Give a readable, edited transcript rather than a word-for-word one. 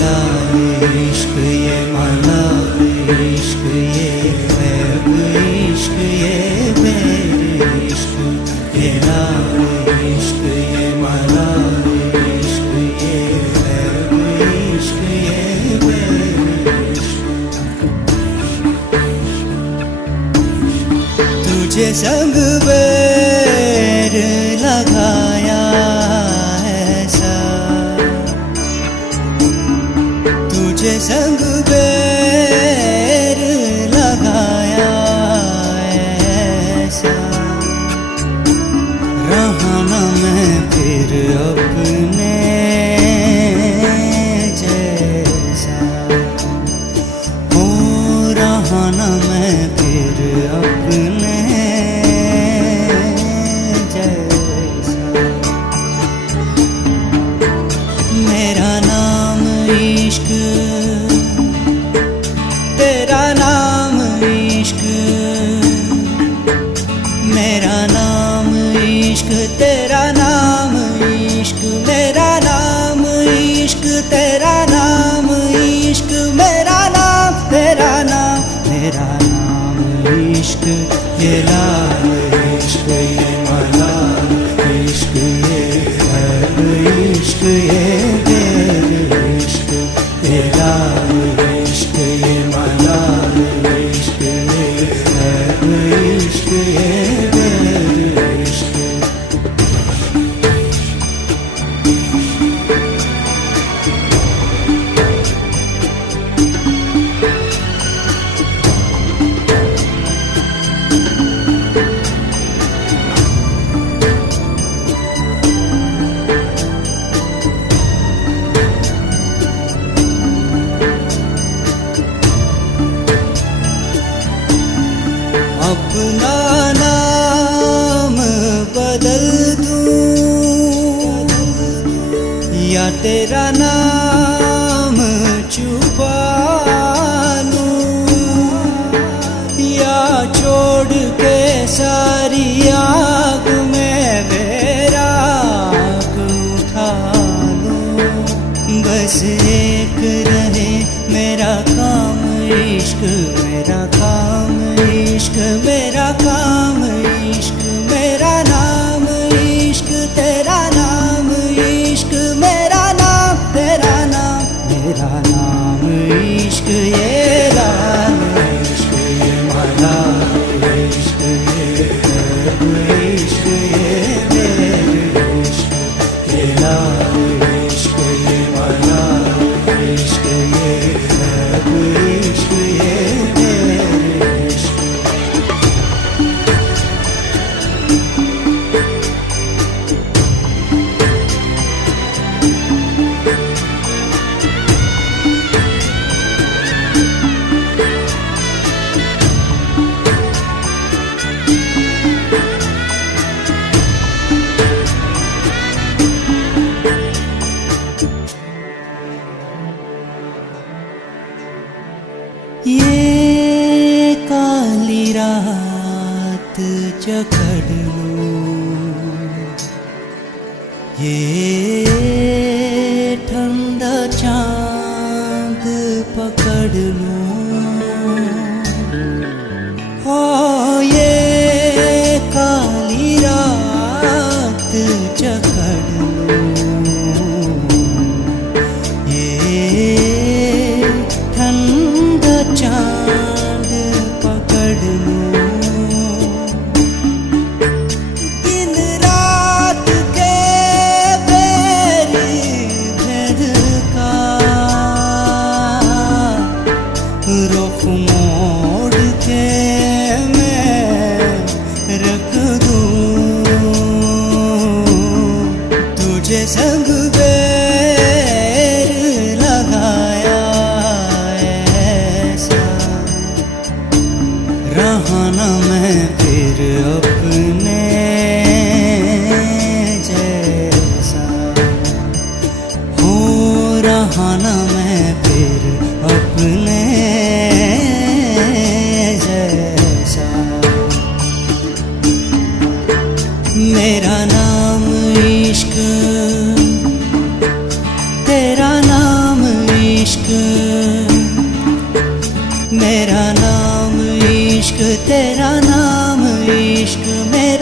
इश्क ये मला इश्क ये ऐब इश्क ये बेइश्क ये लाल इश्क ये मला इश्क ये ऐब इश्क ये बेइश्क तुझे संग बैर लगाया ऐसा तुझे संग बैर लगाया ऐसा रहा न मैं फिर अपने जैसा हो रहा न मैं फिर अपने जैसा मेरा नाम इश्क तेरा नाम इश्क मेरा नाम इश्क तेरा नाम इश्क मेरा नाम इश्क तेरा नाम इश्क मेरा नाम तेरा नाम मेरा नाम इश्क ये लाल इश्क ये मलाल इश्क ये ऐब इश्क ये बेइश्क ये लाल इश्क ये मलाल इश्क ये ऐब इश्क ये बेइश्क अपना नाम बदल दूं या तेरा नाम छुपा लूं या छोड़ के सारी आग में वैराग उठा लूं बस एक रहे मेरा काम इश्क मेरा काम इश्क मेरा काम इश्क मेरा नाम इश्क तेरा नाम इश्क मेरा नाम तेरा नाम मेरा नाम इश्क ये लाल इश्क ये मला इश्क ये ऐब इश्क ये बेइश्क ये लाल इश्क ये मला इश्क ये ऐब इश्क ये बेइश्क ये काली रात जकड़ लूं ये ठंडा चांद पकड़ लूं हो ये काली रात जकड़ लूं ये ठंडा चांद पकड़ लूं दिन रात के बैर भेद का रुख मोड़ के मैं रख दूं तुझे संग बैर लगाया ऐसा रहा न मैं फिर अपने जैसा हो रहा न मैं फिर अपने मेरा नाम इश्क तेरा नाम इश्क मेरा